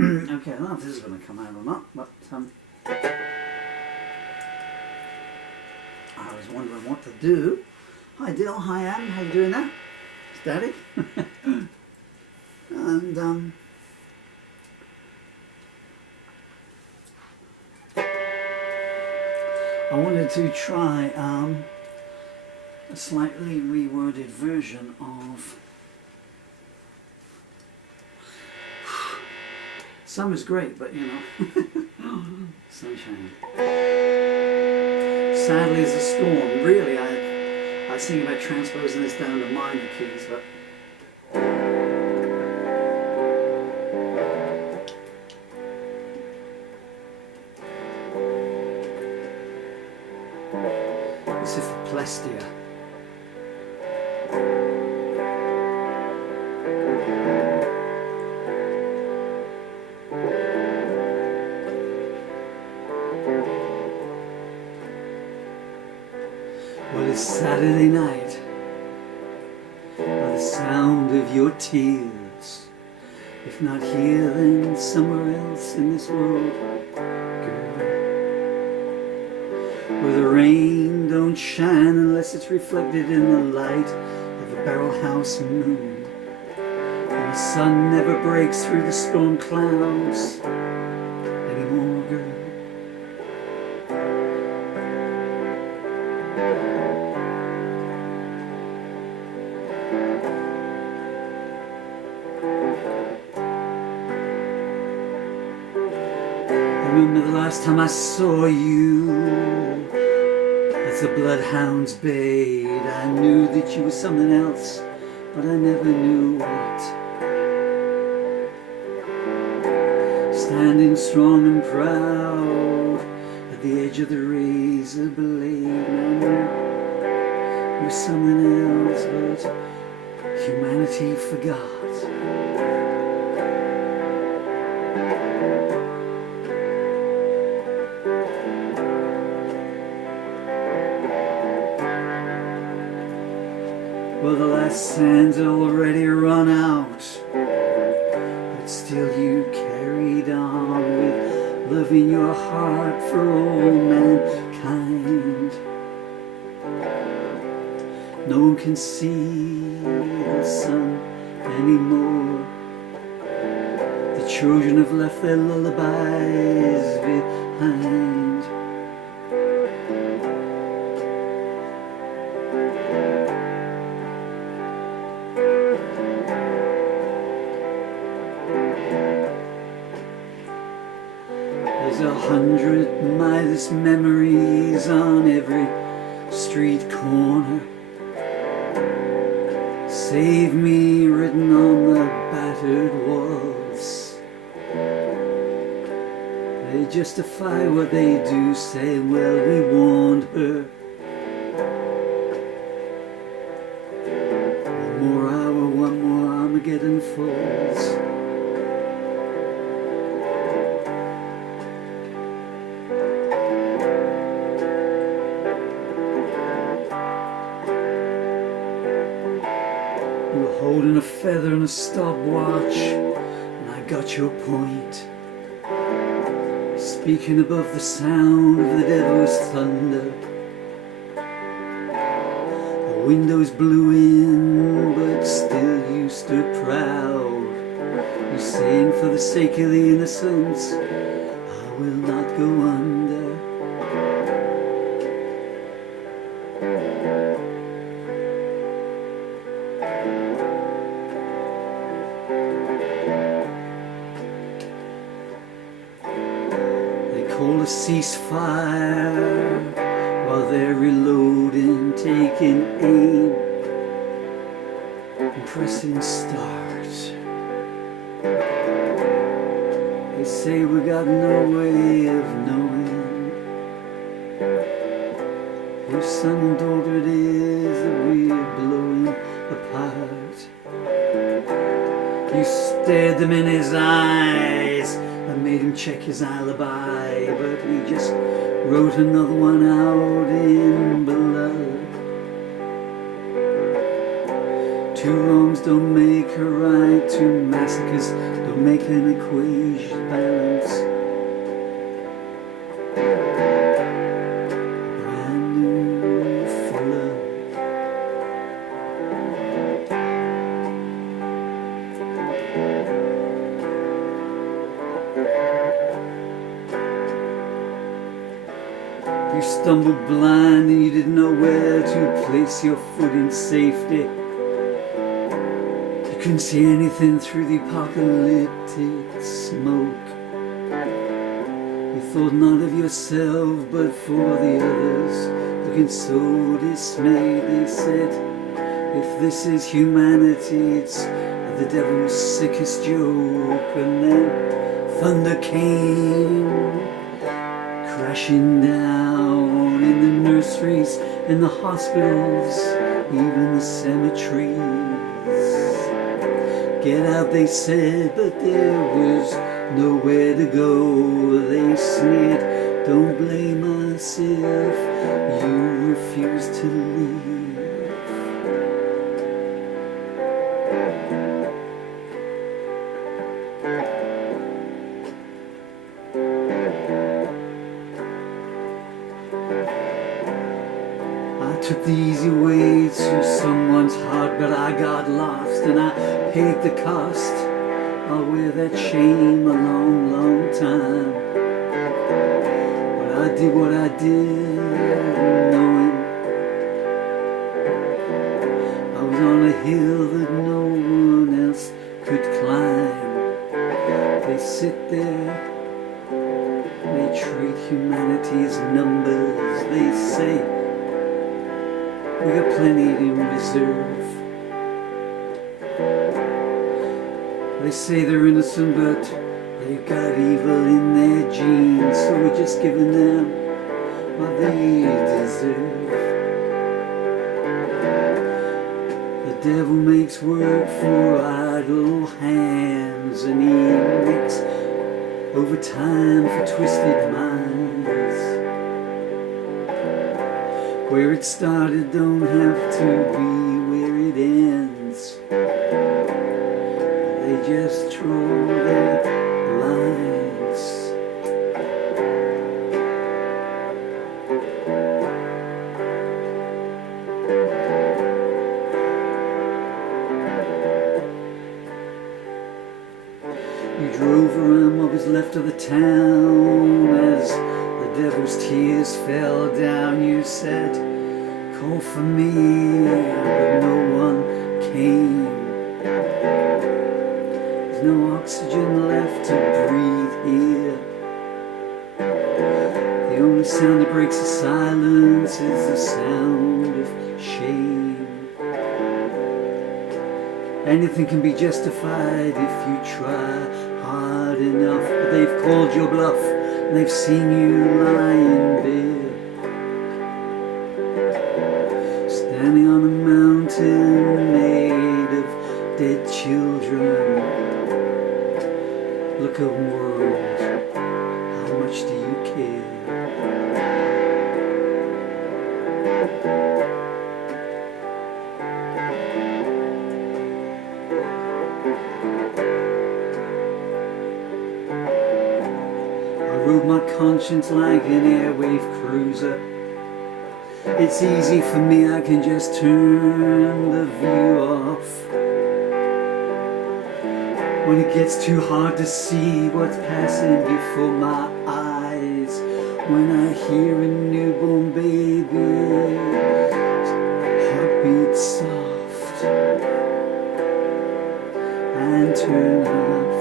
Okay, I don't know if this is going to come out or not, but I was wondering what to do. Hi Dill, hi Anne, how you doing there? It's Daddy. And I wanted to try a slightly reworded version of Summer's great, but you know, sunshine. Sadly as a storm. Really, I was thinking about transposing this down to minor keys, but this is for Plestia. Well, it's Saturday night, by the sound of your tears. If not here, then somewhere else in this world, girl, where the rain don't shine unless it's reflected in the light of a barrel house moon, and the sun never breaks through the storm clouds anymore, girl. I remember the last time I saw you as the bloodhounds bayed. I knew that you were something else, but I never knew what. Standing strong and proud at the edge of the razor blade, I knew you were something else, but humanity forgot. Well, the last sand's already run out, but still you carried on with love in your heart for all mankind. No one can see the sun anymore. The children have left their lullabies behind. There's 100 Midas memories on every street corner. Save me written on the battered walls. They justify what they do, say, well, we warned her. One more hour, one more Armageddon falls. You were holding a feather and a stopwatch, and I got your point. Speaking above the sound of the devil's thunder. The windows blew in, but still you stood proud. You saying, for the sake of the innocents, I will not go under. Call a ceasefire while they're reloading, taking aim and pressing start. They say we got no way of knowing whose son and daughter it is that we're blowing apart. You stared them in his eyes and made him check his alibi, but we just wrote another one out in blood. Two wrongs don't make a right, two massacres You'll make an equation balance. Brand new fuller. You stumbled blind and you didn't know where to place your foot in safety. You couldn't see anything through the apocalyptic smoke. You thought not of yourself but for the others, looking so dismayed. They said, if this is humanity, it's the devil's sickest joke. And then thunder came crashing down in the nurseries, in the hospitals, even the cemeteries. Get out, they said, but there was nowhere to go. They sneered, don't blame us if you refuse to leave. I took the easy way to someone's heart, but I got lost and I paid the cost. I'll wear that shame a long, long time. But I did what I did, knowing I was on a hill that no one else could climb. They sit there, they treat humanity as numbers. They say we got plenty in reserve. They say they're innocent, but they've got evil in their genes, so we're just giving them what they deserve. The devil makes work for idle hands, and he makes overtime for twisted minds. Where it started don't have to be where it ends. They just draw their lines. You drove around what was left of the town as the devil's tears fell down. You said, call for me, but no one came. There's no oxygen left to breathe here. The only sound that breaks the silence is the sound of shame. Anything can be justified if you try hard enough, but they've called your bluff and they've seen you lying there, standing on a mountain made of dead children. Look at world, how much do you care? I rode my conscience like an airwave cruiser. It's easy for me, I can just turn the view off. When it gets too hard to see what's passing before my eyes, when I hear a newborn baby's heartbeat soft and turn off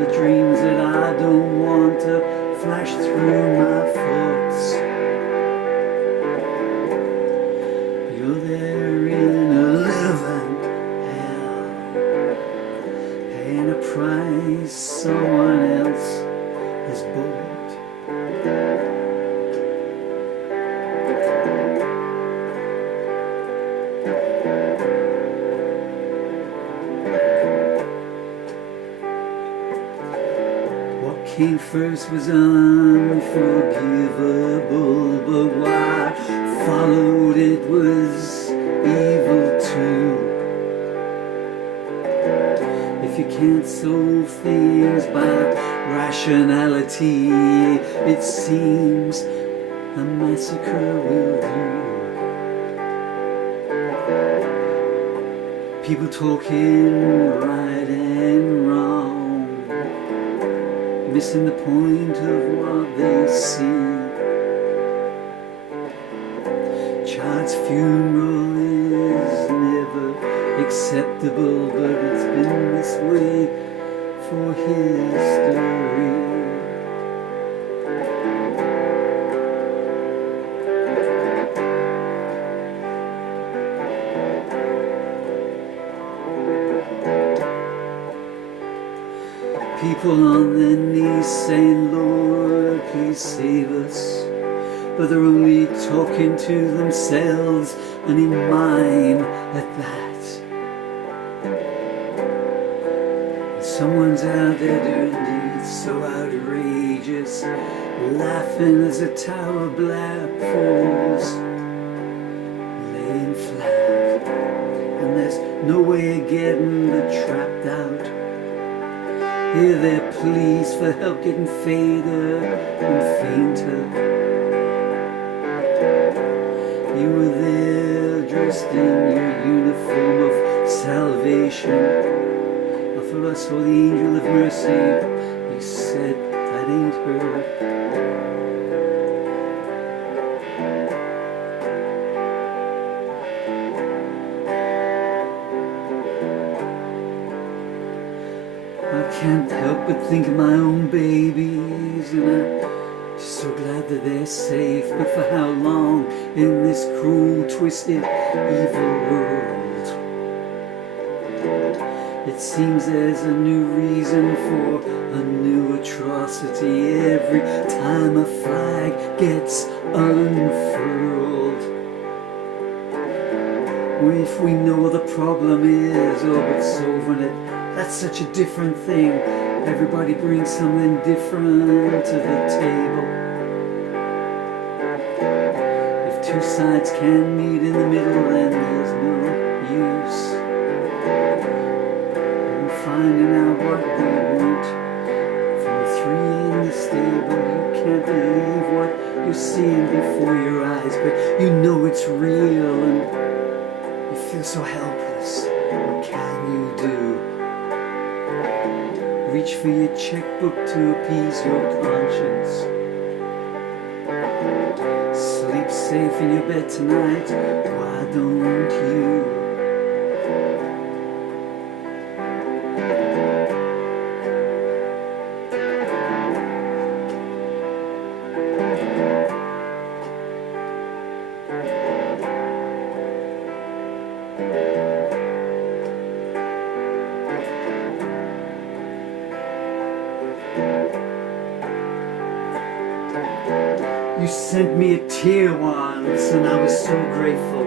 the dreams that I don't want to flash through my thoughts. You're there in a living hell, paying a price someone else has bought. What came first was unforgivable, but what followed it was evil too. If if you can't solve things by rationality, it seems a massacre will do. People talking right and wrong, missing the point of what they see. Child's funeral is never acceptable, but it's been this way for history. People on their knees saying, Lord, please save us, but they're only talking to themselves, and in mine at that. And someone's out there doing deeds so outrageous, laughing as a tower black falls, laying flat, and there's no way of getting the trapped out. Hear their pleas for help getting fainter and fainter. You were there dressed in your uniform of salvation. I thought I saw the angel of mercy. You said that ain't her. I can't help but think of my own babies, and I'm just so glad that they're safe. But for how long in this cruel, twisted, evil world? It seems there's a new reason for a new atrocity every time a flag gets unfurled. If we know what the problem is, oh, but solving it, that's such a different thing. Everybody brings something different to the table. If two sides can meet in the middle, then there's no use in finding out what we want. From the three in the stable, you can't believe what you're seeing before your eyes, but you know it's real and you feel so helpless. What can you do? Reach for your checkbook to appease your conscience. Sleep safe in your bed tonight, why don't you? You sent me a tear once, and I was so grateful.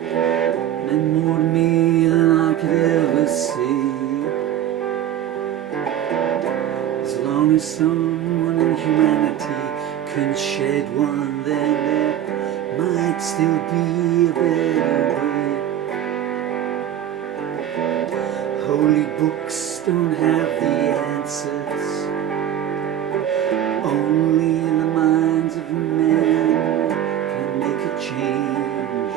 It meant more to me than I could ever say. As long as someone in humanity can shed one, then there might still be a better way. Holy books don't have the answers. Only the minds of men can make a change.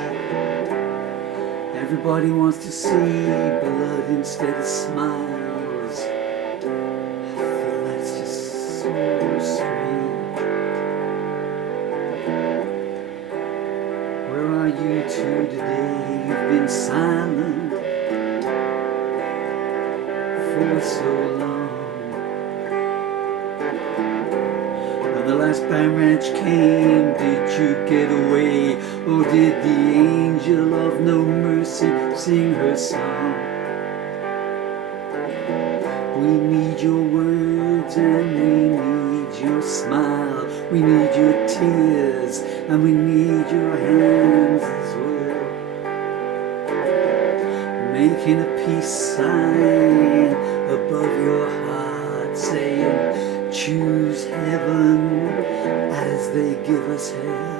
Everybody wants to see blood instead of smiles. I feel that's just so strange. Where are you two today? You've been silent for so long. The last band ranch came, did you get away? Or did the angel of no mercy sing her song? We need your words and we need your smile. We need your tears and we need your hands as well. Making a peace sign above your heart, saying, choose heaven as they give us hell.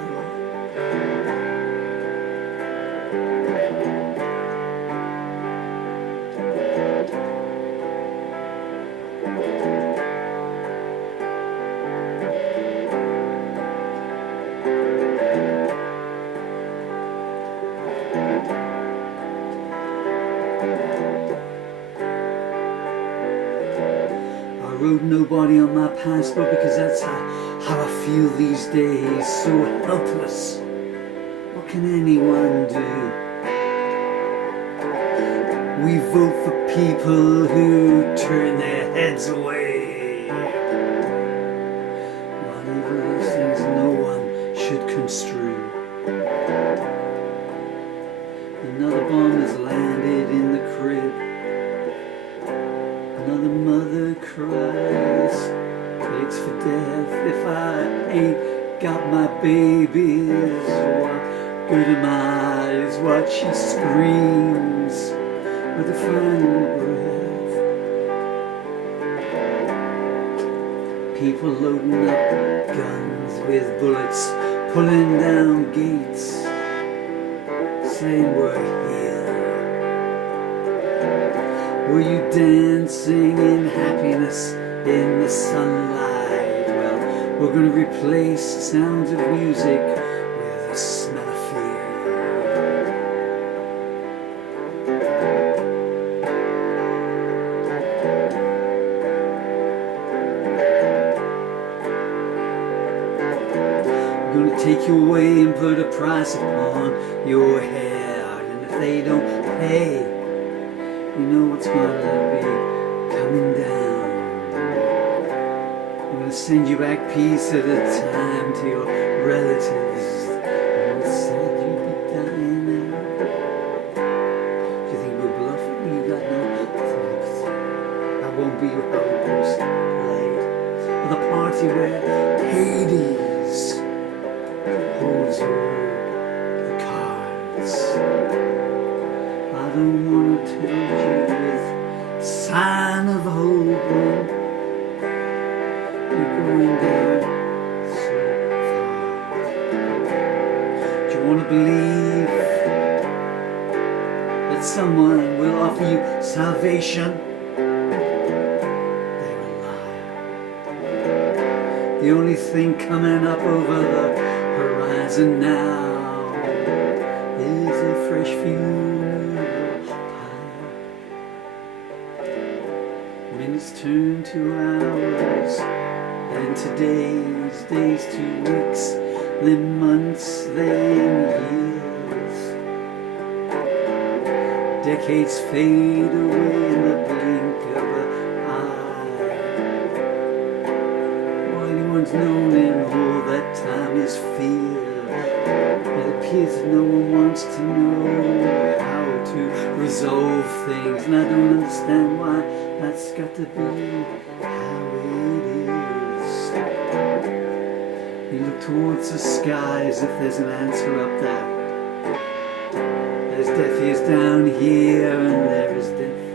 I wrote nobody on my passport because that's how I feel these days, so helpless. What can anyone do? We vote for people who turn their heads away. Whatever those things no one should construe. Another bomb has landed in the crib. Another mother cries, begs for death. If I ain't got my babies, what good am I is what she screams with a final breath. People loading up guns with bullets, pulling down gates, saying we're here. Were you dancing in happiness in the sunlight? Well, we're gonna replace the sounds of music with the smell of fear. I'm gonna take you away and put a price upon your head, and if they don't pay, you know what's gonna be coming down. I'm gonna send you back piece at a time to your relatives. And it's sad you'd be dying now. Do you think we're bluffing? You got no thoughts. I won't be your host played. Or the party where Hades holds all the cards. I don't want to tempt you with sign of hope when you're going down so far. Do you want to believe that someone will offer you salvation? They're a liar. The only thing coming up over the horizon now is a fresh funeral pyre. Minutes turn to hours, then to days, days to weeks, then months, then years. Decades fade away in the blink of an eye. All anyone's known in all that time is fear. It appears that no one wants to know how to resolve things, and I don't understand why that's got to be how it is. You look towards the sky as if there's an answer up there. There's deaf ears down here, and there is deaf